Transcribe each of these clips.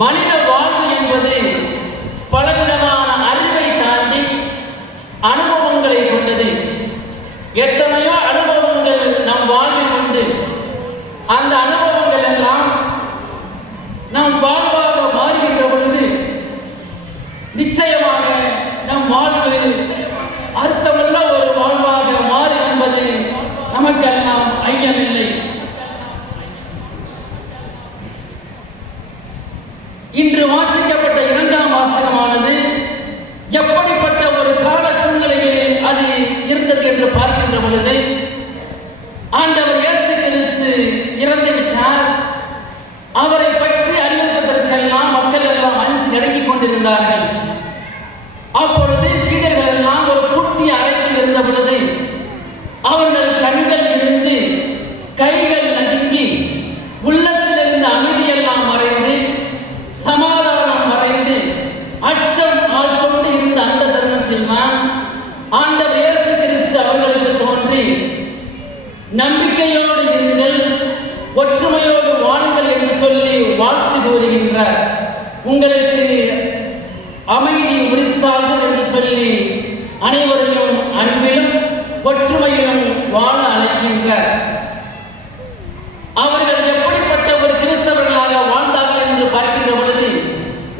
மனித வாழ்வு என்பது பலவிதமான அறிவை தாண்டி அனுபவங்களை கொண்டது. எத்தனையோ அனுபவங்கள் நம் வாழ்வில் உண்டு. அந்த அனுபவங்கள் எல்லாம் நம் வாழ்வாக மாறுகின்ற பொழுது நிச்சயமாக நம் வாழ்வு அர்த்தமுள்ள ஒரு வாழ்வாக மாறும் என்பது நமக்கெல்லாம் ஐயமில்லை. இன்று வாசிக்கப்பட்ட 2ஆம் வாசகமானது எப்படிப்பட்ட ஒரு கால சூழ்நிலையில் அது இருந்தது என்று பார்க்கின்ற பொழுது, ஆண்டவர் இயேசு கிறிஸ்து இறந்துவிட்டார். அவரை பற்றி அறிவிப்பதற்கெல்லாம் மக்கள் எல்லாம் அஞ்சு நெருங்கிக் கொண்டிருந்தார்கள். அப்பொழுது சீடர்கள் எல்லாம் ஒரு பூட்டிய அறையில் இருந்த பொழுது அவர்கள் கண்கள் இருந்து கைகள் நடுங்கி உள்ளத்திலிருந்து அமைதியெல்லாம் மறைந்து சமாதானம் மறைந்து அச்சம் ஆட்கொண்டு இருந்த அந்த தருணத்தில் தான் ஆண்டவர் இயேசு கிறிஸ்து அவர்களுக்கு தோன்றி, நம்பிக்கையோடு இருங்கள், ஒற்றுமையோடு வாழுங்கள் என்று சொல்லி வாழ்த்து கூறுகின்றார். உங்களுக்கு அமைதி உரித்தார்கள் என்று சொல்லி அனைவரையும் அன்பிலும் ஒற்றுமையிலும் வாழ அழைக்கின்றார். அவர்கள் எப்படிப்பட்ட ஒரு கிறிஸ்தவர்களாக வாழ்ந்தார்கள் என்று பார்க்கின்ற பொழுது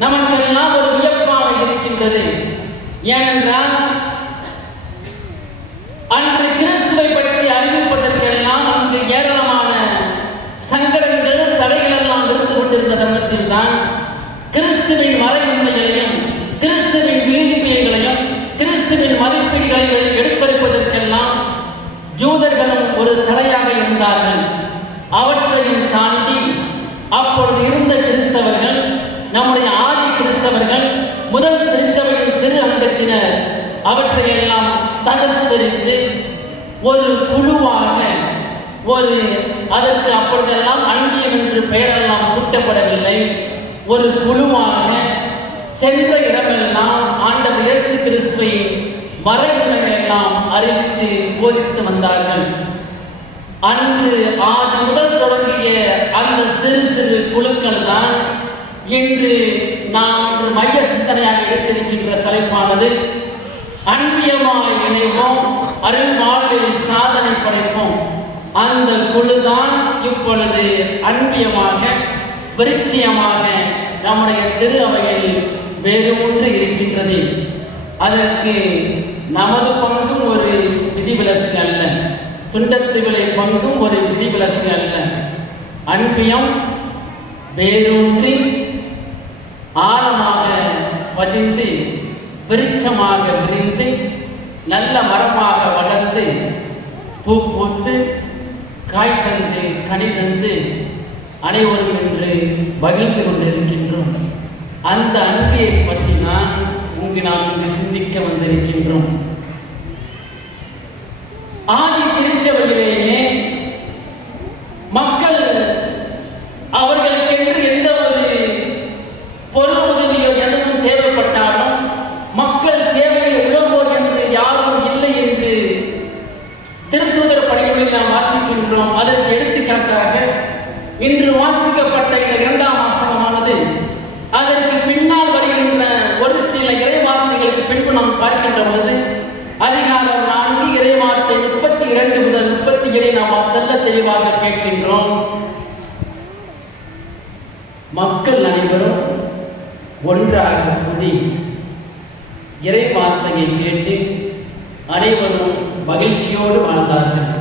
நமக்கெல்லாம் ஒரு வியப்பாக இருக்கின்றது. ஏனென்றால் அன்று கிறிஸ்துவை பற்றி அறிவிப்பதற்கெல்லாம் அங்கு ஏராளமான சங்கடங்கள் தடைகள் எல்லாம் இருந்து கொண்டிருந்த தருணத்தில் தான் கிறிஸ்துவின் மறைமுறைகளையும் கிறிஸ்துவின் விழுமியங்களையும் கிறிஸ்துவின் மதிப்பீடுகளை எடுத்துரைப்பதற்கெல்லாம் யூதர்களும் ஒரு தடையாக இருந்தார்கள். அவற்றையும் தாண்டி அப்பொழுது இருந்த கிறிஸ்தவர்கள், நம்முடைய ஆதி கிறிஸ்தவர்கள், முதல் திருச்சபையின் திரு அங்கத்தினர் அவற்றையெல்லாம் தகர்த்தெறிந்து ஒரு குழுவாக அதற்கு அப்பொழுதெல்லாம் அன்பியம் என்று பெயரெல்லாம் சூட்டப்படவில்லை, ஒரு குழுவாக சென்ற இடமெல்லாம் ஆண்டவர் இயேசு கிறிஸ்துவை மறைமுறைகள் எல்லாம் அறிவித்து போதித்து வந்தார்கள். அன்று ஆதி முதல் தொடங்கிய அந்த சிறு சிறு குழுக்கள் தான் இன்று நாம் மைய சிந்தனையாக எடுத்திருக்கின்ற தலைப்பானது அன்பியமாய் இணைவோம், அருள் வாழ்வில் சாதனை படைப்போம். அந்த குழுதான் இப்பொழுது அன்பியமாக விருட்சியமாக நம்முடைய திரு அவையில் வேறு ஒன்று இருக்கின்றது. அதற்கு நமது பங்கும் ஒரு விதிவிலக்கு அல்ல, துண்டத்து விலை பங்கும் ஒரு விதிவிலக்கு அல்ல. அன்பியம் வேரூன்றி ஆழமாக பதிந்து விருட்சமாக விரிந்து நல்ல மரமாக வளர்ந்து பூ பூத்து காய் தந்து கனி தந்து அனைவரும் என்று மகிழ்ந்து கொண்டிருக்கின்றோம். அந்த அன்பியை பற்றி தான் நாம் இங்கு சிந்திக்க வந்திருக்கின்றோம். ஆதி திருச்சபையிலேயே மக்கள் அவர்களுக்கென்று எந்த ஒரு பொருள் உதவியோ எதுவும் தேவைப்பட்டாலும் மக்கள் தேவையை உணர்வோர் என்று யாரும் இல்லை என்று திருத்தூதர் பணிகளில் நாம் வாசிக்கின்றோம். அதற்கு எடுத்துக்காட்டாக இன்று வாசிக்கப்பட்ட இந்த 2ஆம் வாசகமானது அதற்கு பின்னால் வருகின்ற ஒரு சில இறைவார்த்தைகளுக்கு பின்பு நாம் பார்க்கின்ற பொழுது அதிகாரம் 4 இறைவார்த்தை 32 முதல் 37 நாம் தெல்ல தெளிவாக கேட்கின்றோம். மக்கள் அனைவரும் ஒன்றாக கூடி இறை வார்த்தையை கேட்டு அனைவரும் மகிழ்ச்சியோடு வாழ்ந்தார்கள்.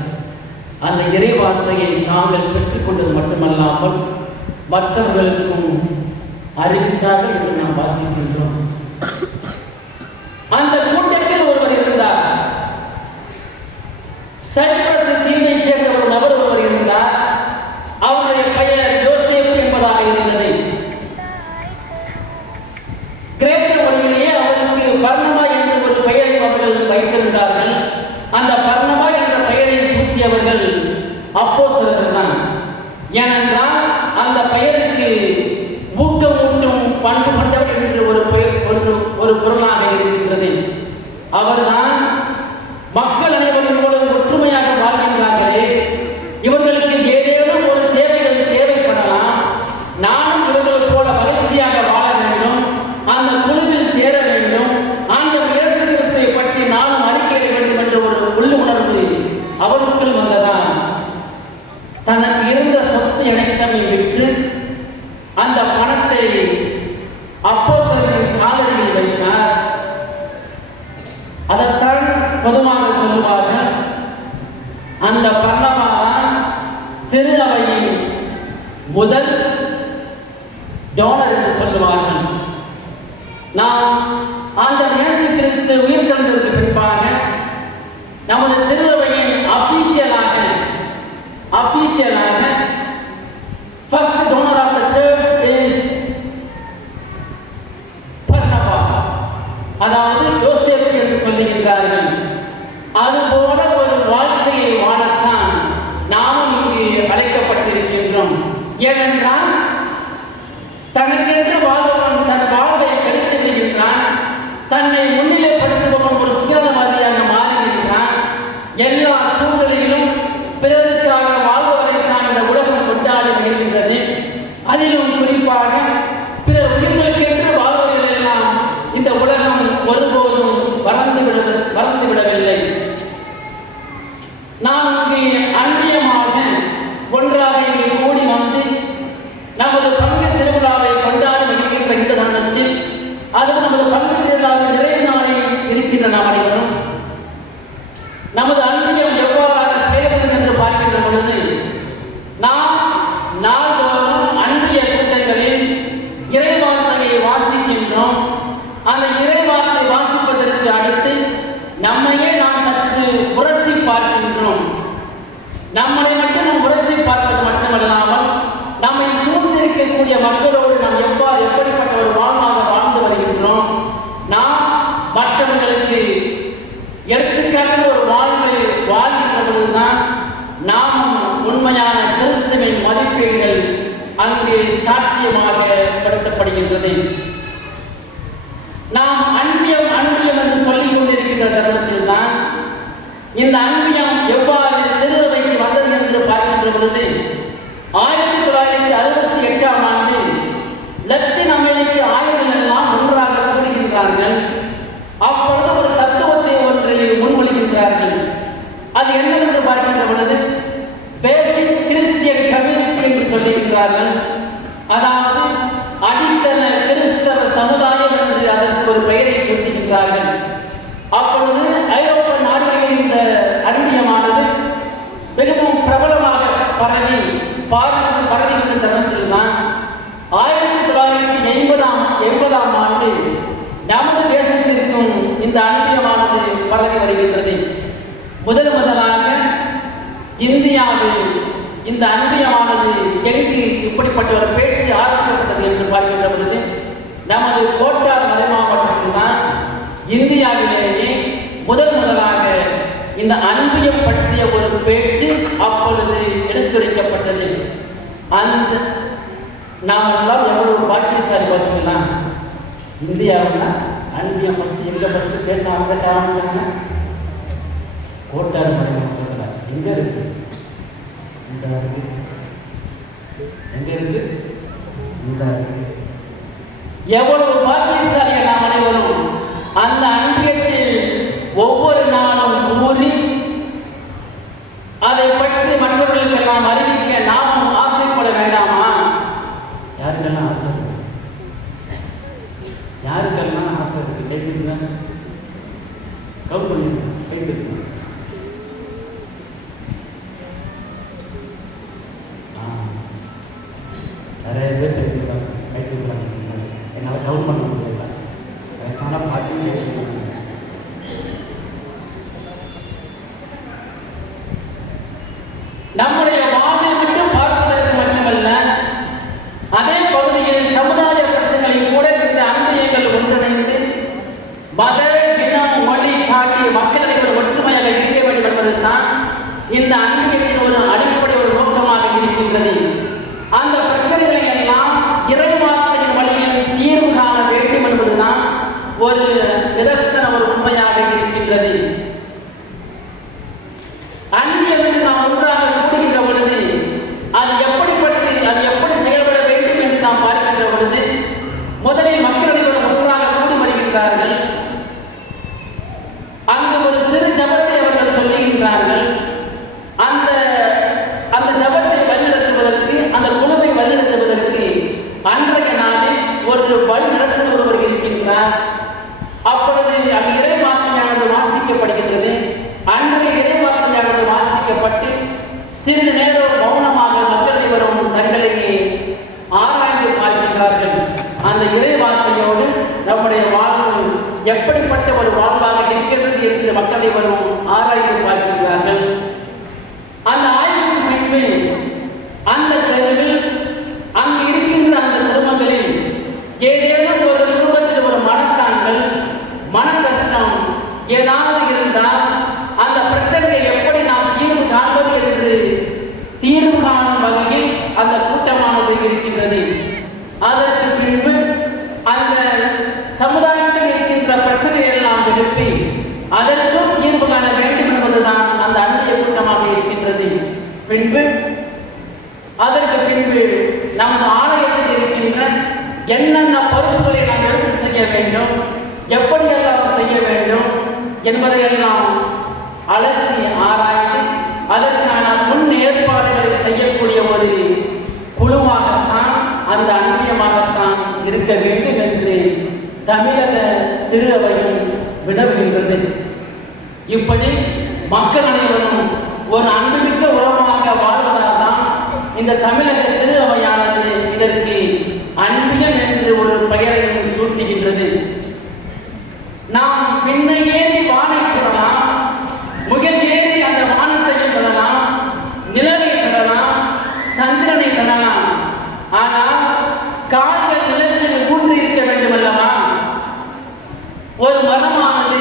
அந்த இறை வார்த்தையை நாங்கள் பெற்றுக்கொண்டது மட்டுமல்லாமல் மற்றவர்களுக்கும் அறிவித்தார்கள் என்று நாம் வாசிக்கின்றோம். அந்த கூட்டத்தில் ஒருவர் இருந்தார். சைப்ரஸ் தீவைச் சேர்ந்த ஒரு நபர் ஒருவர் இருந்தார். அவருடைய பெயர் யோசேப்பு என்பதாக இருந்தது. கிரேக்க மொழியிலேயே அவருக்கு பர்னபா என்ற ஒரு பெயரை அவர்கள் வைத்திருந்தார்கள். அந்த பர்னபா என்ற பெயரை சூட்டியவர்கள் அப்போஸ்தலர்கள் தான். ஏனென்றால் அந்த பெயருக்கு ஊக்கமூட்டும் பண்பு கொண்டவர் என்று ஒரு பொருளாக இருக்கின்றது. அவர்தான் மக்கள் அனைவரும் ஒற்றுமையாக முதல் டோனர் என்று சொல்லுவார்கள். நாம் ஆண்டவர் இயேசு கிறிஸ்து உயிர் தெழுந்ததற்கு பின்பாக நமது திருவையின் அபிஷியலாக first donor of the church is பர்னபா, அதாவது யோசேப்பு என்று சொல்லுகிறார்கள். அதுபோல ஒரு வாழ்க்கையை வாழத்தான் நாமும் இங்கு அழைக்கப்பட்டிருக்கின்றோம். ஏனென்றால் தனக்கென்று வாழ்பவன் தன் வாழ்வை கழித்து விடுகின்றான். தன்னை முன்னிலைப்படுத்துபவன் ஒரு சுயநலவாதியாக மாறிவிடுகிறான். எல்லா சூழலிலும் பிறருக்காக வாழ்பவரைத்தான் இந்த உலகம் கொண்டாடி வருகின்றது. அதிலும் குறிப்பாக பிறர் உயிர்களுக்கென்று வாழ்பவர்கள் எல்லாம் இந்த உலகம் ஒருபோதும் மறந்துவிடவில்லை. நாம் இங்கே அந்நியமாக ஒன்றாக இங்கே கூடி வந்து நமது பங்கு திருவிழாவை கொண்டாடி வருகின்ற இந்த தருணத்தில், அது நமது பங்கு திருவிழாவின் நிறைவு நாளை இருக்கின்ற நாம் அனைவரும் நமது அந்நியம் எவ்வாறாக செயல்படும் என்று பார்க்கின்ற பொழுது, நாம் நாள்தோறும் அந்நிய கூட்டங்களில் இறைவார்த்தையை வாசிக்கின்றோம். அந்த இறைவார்த்தை வாசிப்பதற்கு அடுத்து நம்மையே நாம் சற்று உரசி பார்க்கின்றோம். நம்மளை மட்டும் நாம் உரசி பார்ப்பது மட்டுமல்லாமல் நம்மை சூழ்ந்திருக்கக்கூடிய மக்களோடு நாம் எப்படிப்பட்ட ஒரு வாழ்வாக வாழ்ந்து வருகின்றோம். நாம் மற்றவர்களுக்கு எடுத்துக்காட்டு ஒரு வாழ்வை வாழ்கின்ற பொழுதுதான் நாம் உண்மையான கிறிஸ்துவின் மதிப்பீடுகள் அங்கே சாட்சியமாக படுத்தப்படுகின்றது. நாம் அன்பியம் என்று சொல்லிக் கொண்டிருக்கின்ற தருணத்தில் தான் இந்த அன்பியம் எவ்வாறு திருவைக்கு வந்தது என்று பார்க்கின்ற பொழுது, 1968ஆம் ஆண்டு லத்தீன் அமெரிக்க ஆய்வுகள் எல்லாம் ஒன்றாக கூடுகின்றார்கள். அப்பொழுது ஒரு தத்துவத்தை ஒன்றை முன்மொழிகின்றார்கள். அது என்னவென்று பார்க்கின்ற பொழுது பேசிக் கிறிஸ்டியன் கம்யூனிட்டி என்று சொல்லுகின்றார்கள். அதாவது அடித்தள கிறிஸ்தவ சமுதாயம் என்று அதற்கு ஒரு பெயரை சொல்லுகின்றார்கள். அப்பொழுது ஐரோப்பா நாடுகளில் இந்த அந்நியமானது மிகவும் பிரபலமாக பரவி கொண்ட தருணத்தில் தான் 1980ஆம் ஆண்டு நமது தேசத்திற்கும் இந்த அந்நியமானது பரவி வருகின்றது. முதலாக இந்தியாவில் இந்த அந்நியமானது எங்கு இப்படிப்பட்ட ஒரு பேச்சு ஆரம்பிக்கப்பட்டது என்று பார்க்கின்ற பொழுது, நமது கோட்டார் மலை மாவட்டத்தில் தான் இந்தியாவிலேயே முதலாக இந்த அன்பியம் பற்றிய ஒரு பேச்சு அப்பொழுது எடுத்துரைக்கப்பட்டது. அந்த நாம் எல்லாம் எவ்வளவு பாக்கியசாலி பார்த்தீங்களா? இந்தியாவில் அன்பியம் ஃபஸ்ட்டு பேச ஆரம்பிச்சாங்க கோட்டார் மலை மாவட்டத்தில். எங்க இருக்கு? எவ்வளவு பாக்கியசாலிய நாம் அனைவரும் அந்த அன்பியத்தில் ஒவ்வொரு நாளும் கூறி அதை பற்றி மற்றவர்களுக்கு எல்லாம் அறிவிக்க நாமும் ஆசைப்பட வேண்டாமா? யாருக்கெல்லாம் ஆசை இருக்கு? கைப்பிடிங்க, கவுண்ட் பண்ணுங்க, கைப்பிடிங்க. நிறைய பேர் தெரிஞ்சுக்கிறாங்க, கைப்பிடிக்கிறாங்க. என்னால் கவுண்ட் பண்ண முடியல. வயசான பாட்டி நம்முடைய வாழ்வை விட்டு பார்ப்பதற்கு மட்டுமல்ல, அதே பகுதியில் சமுதாய பிரச்சனைகளில் கூட இந்த அன்பியங்கள் ஒன்றிணைந்து மத இனம் மொழி தாண்டி மக்களை ஒரு ஒற்றுமையாக இருக்க வேண்டும் என்பதுதான் இந்த அன்பியத்தின் ஒரு அடிப்படை ஒரு நோக்கமாக இருக்கின்றது. அந்த பிரச்சனைகளை எல்லாம் இறைவார்த்தையின் வழியில் தீர்வு காண வேண்டும் என்பதுதான் ஒரு நிதர்சன ஒரு உண்மையாக இருக்கின்றது. அன்பியம் நாம் ஒன்றாக கூடுகின்ற பொழுது அது எப்படி செயல்பட வேண்டும் என்று நாம் பார்க்கின்ற பொழுது, முதலில் மக்களிடம் ஒன்றாக கூடி வருகின்றார்கள். அங்கு ஒரு சிறு ஜபத்தை அவர்கள் சொல்லுகின்றார்கள். அந்த ஜபத்தை வழிநடத்துவதற்கு, அந்த குழுவை வழிநடத்துவதற்கு அன்றைய நாளில் ஒரு வழிநடத்துவர் ஒருவர் இருக்கின்றார். அப்பொழுது அந்த இறைவார்த்தையானது வாசிக்கப்படுகின்றது. அன்றைய இறைவார்த்தையானது வாசிக்கப்பட்டு சிறிது நேரம் மௌனமாக மக்கள் இவரும் தங்களை அந்த இறை வார்த்தையோடு நம்முடைய வாழ்வு எப்படிப்பட்ட ஒரு வாழ்வாக இருக்கிறது என்று மக்களை வரும் ஆராய்ந்து பார்க்கிறார்கள். அந்த ஆய்வுக்கு பின்பு அந்த தெருவில் அங்கு இருக்கின்ற அந்த குடும்பங்களில் ஏதேனும் ஒரு குடும்பத்தில் ஒரு மனத்தாங்கள் மன கஷ்டம் ஏதாவது இருந்தால் அந்த பிரச்சனையை எப்படி நாம் தீர்வு காண்பது என்று தீர்வு காணும் வகையில் அந்த கூட்டமானது இருக்கின்றது. அதற்கு பின்பு அந்த சமுதாயத்தில் இருக்கின்ற பிரச்சனைகளை எல்லாம் எழுப்பி அதற்கும் தீர்வு காண வேண்டும் என்பதுதான் அந்த அன்பிய கூட்டமாக இருக்கின்றது. அதற்கு பின்பு நமது ஆலயத்தில் இருக்கின்ற என்னென்ன பொறுப்புகளை நாம் எடுத்து செய்ய வேண்டும், எப்படியெல்லாம் செய்ய வேண்டும் என்பதையெல்லாம் அலசி ஆராய்ந்து அதற்கான முன் ஏற்பாடுகளை செய்யக்கூடிய ஒரு குழுவாகத்தான் அந்த அன்பியமாகத்தான் இருக்க வேண்டும் என்று தமிழக திரு அவையும் வினவுகின்றது. இப்படி மக்கள் அனைவரும் ஒரு அன்புமிக்க உறவாக வாழ்வதால் தான் இந்த தமிழக திரு அவையானது இதற்கு அன்பியல் என்று ஒரு பெயரையும் சூட்டுகின்றது. நாம் விண்ணை ஏறி வானை தொடலாம், முகில் ஏறி அந்த வானத்தையும் தொடலாம், நிலவை தொடலாம், சந்திரனை தொடலாம். ஆனால் கால்கள் நிலத்தில் ஊன்றி இருக்க வேண்டும் அல்லவா? ஒரு மரமானது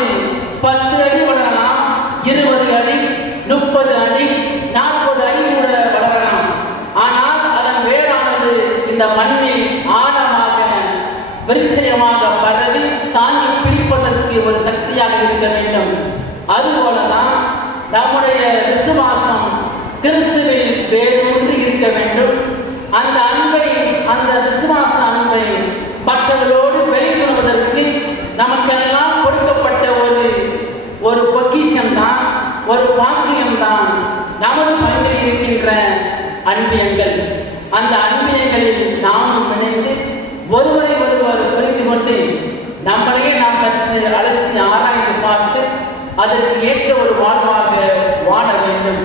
10 அடி வளரலாம், 20 அடி, 30 அடி, 40 அடி கூட வளரலாம். ஆனால் அதன் வேரானது இந்த மண்ணில் ஆழமாக விருட்சயமாக பரவி தாங்கி பிடிப்பதற்கு ஒரு சக்தியாக இருக்க வேண்டும். அதுபோலதான் நம்முடைய விசுவாசம் கிறிஸ்துவில் வேரூன்றி இருக்க வேண்டும். அந்த அன்பை, அந்த விசுவாச அன்பை மற்றவர்களோடு வெளிக்கொள்வதற்கு நமக்கெல்லாம் கொடுக்கப்பட்ட ஒரு பொக்கிஷம் தான், ஒரு பாக்கியம் தான் நமது பங்கில் இருக்கின்ற அன்பியங்கள். அந்த அன்பியங்களில் நாமும் இணைந்து ஒருவரை ஒருவர் புரிந்து கொண்டு நம்மளையே நாம் சற்று அலசி ஆராய்ந்து பார்த்து அதற்கு ஏற்ற ஒரு வாழ்வாக வாழ வேண்டும்.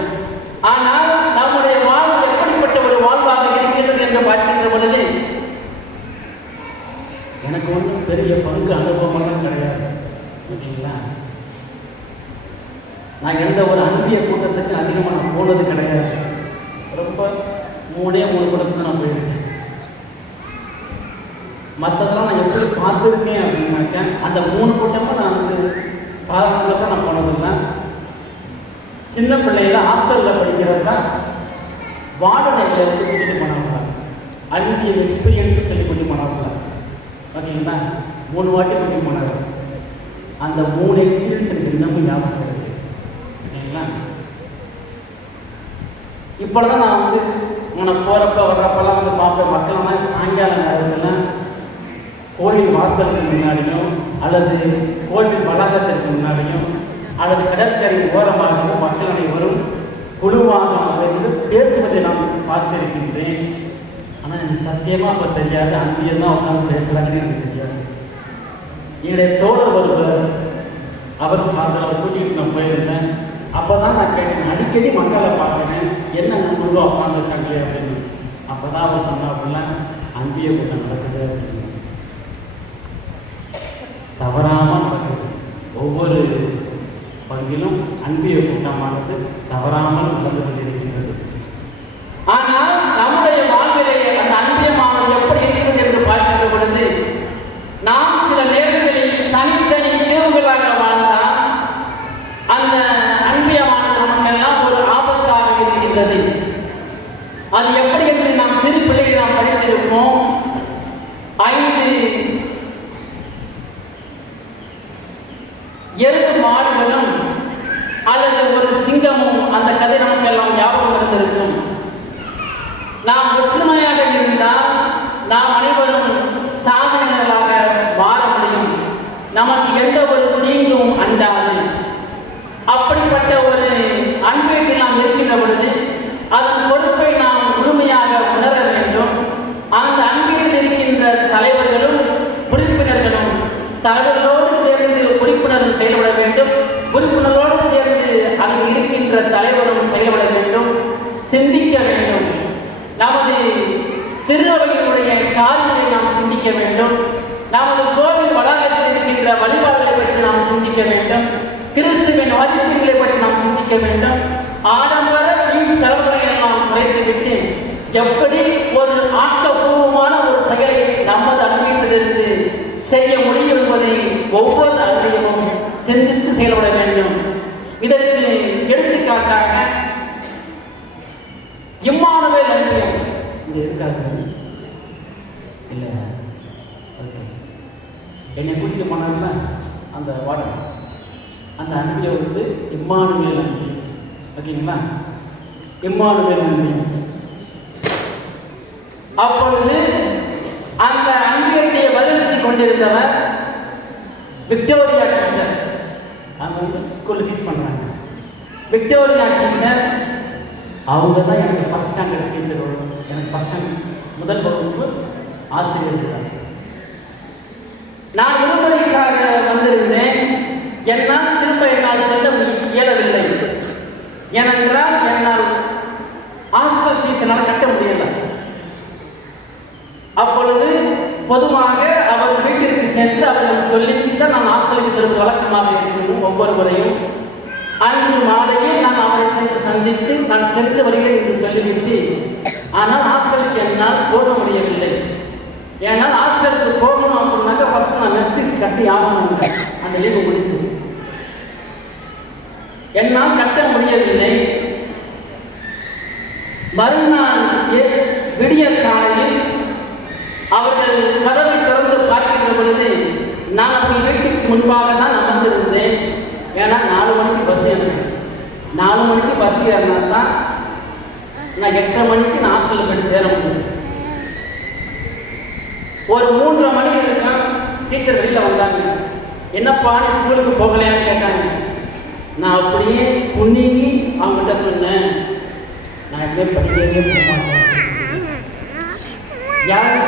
ஆனால் நம்முடைய வாழ்வு எப்படிப்பட்ட ஒரு வாழ்வாக இருக்கிறது என்று பார்க்கின்ற பொழுது எனக்கு ஒன்றும் பெரிய பங்கு அனுபவமெல்லாம் கிடையாது. ஓகேங்களா? நான் எந்த ஒரு அன்பிய கூட்டத்துக்கு அதிகமாக நான் போனது கிடையாது. ரொம்ப 3 கூட்டத்துக்கு நான் போயிருக்கேன். மற்றதெல்லாம் நான் எப்படி பார்த்துருக்கேன் அப்படின்னாக்க அந்த 3 கூட்டமும் நான் வந்து சாதாரணமாக நான் போனதில்லை. சின்ன பிள்ளையில ஹாஸ்டலில் படிக்கிறதா வாடகைகளை வந்து கூட்டிகிட்டு போனாங்க. அன்பிய எக்ஸ்பீரியன்ஸும் சொல்லி கூட்டி போனாங்க. ஓகேங்களா? 3 வாட்டி கூட்டி போனாங்க. அந்த 3 எக்ஸ்பீரியன்ஸ் எனக்கு இன்னமும் ஞாபகம் இருக்குது. ஓகேங்களா? இப்போதான் நான் வந்து உனக்கு போகிறப்ப வர்றப்பெல்லாம் வந்து பார்ப்பேன். மக்கள்லாம் சாயங்கால நேரத்தில் கோவில் வாசலுக்கு முன்னாடியும் அல்லது கோவில் வளாகத்திற்கு முன்னாடியும் அல்லது கடற்கரை ஓரமாகவும் மக்கள் அனைவரும் குழுவாக அமர்ந்து பேசுவதை நான் பார்த்திருக்கின்றேன். ஆனால் எனக்கு சத்தியமாக அப்போ தெரியாது அன்பியம் தான் உட்காந்து பேசுகிறாங்கன்னு எனக்கு தெரியாது. என்னுடைய தோழர் ஒருவர் அவரும் அவர் கூட்டிகிட்டு நான் போயிருந்தேன். அப்போ தான் நான் கேட்டேன், அடிக்கடி மக்களை பார்க்குறேன், என்ன நண்பர்களோ உட்காந்துருக்காங்களே அப்படின்னு. அப்போ தான் அவர் சொன்னா அப்படிலாம் அன்பிய கூட்டம் நடக்குது அப்படின்னு. தவறாமல் நடக்குது. ஒவ்வொரு பங்கிலும் அன்பிய கூட்டமானது தவறாமல் நடந்து கொண்டிருக்கின்றது. ஆனால் நம்முடைய வாழ்விலே அந்த அன்பியமானது எப்படி இருக்கிறது என்று பார்க்கின்ற பொழுது நாம் சில நேரங்களில் தனித்தனி தேர்வுகளாக வாழ்ந்தால் அந்த அன்பியமானது நமக்கெல்லாம் ஒரு ஆபத்தாக இருக்கின்றது. அது எப்படி என்று நாம் சிறு பிள்ளைகள் நாம் படித்திருப்போம். 5 எருது மாடுகளும் அல்லது ஒரு சிங்கமும், அந்த கதை நமக்கெல்லாம் ஞாபகம் இருந்திருக்கும். நாம் ஒற்றுமையாக இருந்தால் நாம் அனைவரும் சாதனைகளாக வாழ முடியும். நமக்கு எந்த ஒரு தீங்கும் அண்டாது. அப்படிப்பட்ட ஒரு அன்பில் நாம் இருக்கின்ற பொழுது அதன் பொறுப்பை நாம் முழுமையாக உணர வேண்டும். அந்த அன்பில் இருக்கின்ற தலைவர்களும் உறுப்பினர்களும் தலைவர்களோடு சேர்ந்து உறுப்பினரும் செயல்பட வேண்டும். உறுப்பினரோடு சேர்ந்து அங்கு இருக்கின்ற தலைவரும் செயல்பட வேண்டும், சிந்திக்க வேண்டும். நமது திருவையினுடைய காரியங்களை நாம் சிந்திக்க வேண்டும். இருக்கின்ற வழிபாடுகளை பற்றி நாம் சிந்திக்க வேண்டும். கிறிஸ்துவின் மதிப்பீடுகளை பற்றி நாம் சிந்திக்க வேண்டும். ஆடம்பர வீண் செலவுகளை நாம் குறைத்துவிட்டு எப்படி ஒரு ஆக்கப்பூர்வமான ஒரு செயலை நமது அனுபவத்திலிருந்து செய்ய முடியும் என்பதை ஒவ்வொரு அறிவியலும் சிந்தித்து செயல்பட வேண்டும். இதற்கு எடுத்துக்காட்டாக இம்மானுவேல் அன்பியம் இங்க இருக்காங்க இல்லை, என்னை கூட்டிட்டு போனாங்கல்ல அந்த வார்டன், அந்த அன்பியை வந்து இம்மானுவேல் அன்பியம், ஓகேங்களா? இம்மானுவேல் அன்பியம். அப்பொழுது அந்த அன்பியத்தை வலியுறுத்தி கொண்டிருந்தவர் விக்டோரியா டீச்சர். அவங்க வந்து ஸ்கூலில் டீச் பண்ணுறாங்க. விக்டோரியா டீச்சர் அவங்க தான் எனக்கு ஃபஸ்ட் ஸ்டாண்டர்ட் டீச்சர். எனக்கு ஃபஸ்ட் ஸ்டாண்டர்ட் முதல் வகுப்பு ஆசிரியர் இருக்கிறார். நான் விடுமுறைக்காக வந்திருந்தேன். என்னால் திரும்ப என்னால் செல்ல இயலவில்லை. ஏனென்றால் என்னால் ஹாஸ்டல் ஃபீஸ் என்னால் கட்ட முடியலை. அப்பொழுது பொதுவாக அவர் வீட்டிற்கு சென்று அவர்கள் சொல்லிட்டு தான் நான் ஹாஸ்டலுக்கு செல்வது வழக்கமாக இருக்கணும். ஒவ்வொரு முறையும் அன்று மாலையில் நான் அவரை சென்று சந்தித்து நான் சென்று வருகிறேன் என்று சொல்லிவிட்டு, ஆனால் ஹாஸ்டலுக்கு என்னால் போக முடியவில்லை. ஏன்னால் ஹாஸ்டலுக்கு போகணும் அப்படின்னாக்க ஃபர்ஸ்ட் நான் மெஸ் ஃபீஸ் கட்டி ஆகணும். அந்த லீவு முடிச்சு என்னால் கட்ட முடியவில்லை. மறுநாள் விடிய காலையில் அவர்கள் கதவை திறந்து பார்க்கின்ற பொழுது நான் அவர்கள் வீட்டுக்கு முன்பாக தான் அமர்ந்திருந்தேன். ஏன்னா 4 மணிக்கு பஸ் ஏறினேன். 4 மணிக்கு பஸ் ஏறினா தான் நான் 8:30 மணிக்கு நான் ஹாஸ்டலில் போய் சேர முடியும். ஒரு 3:30 மணி இருக்கான் டீச்சர் வெளியில் வந்தாங்க. என்னப்பா நீ ஸ்கூலுக்கு போகலையான்னு கேட்டாங்க. நான் அப்படியே புண்ணிங்கி அவங்ககிட்ட சொன்னேன், நான் எப்படியே படிக்கவே போக மாட்டேன். யாரும்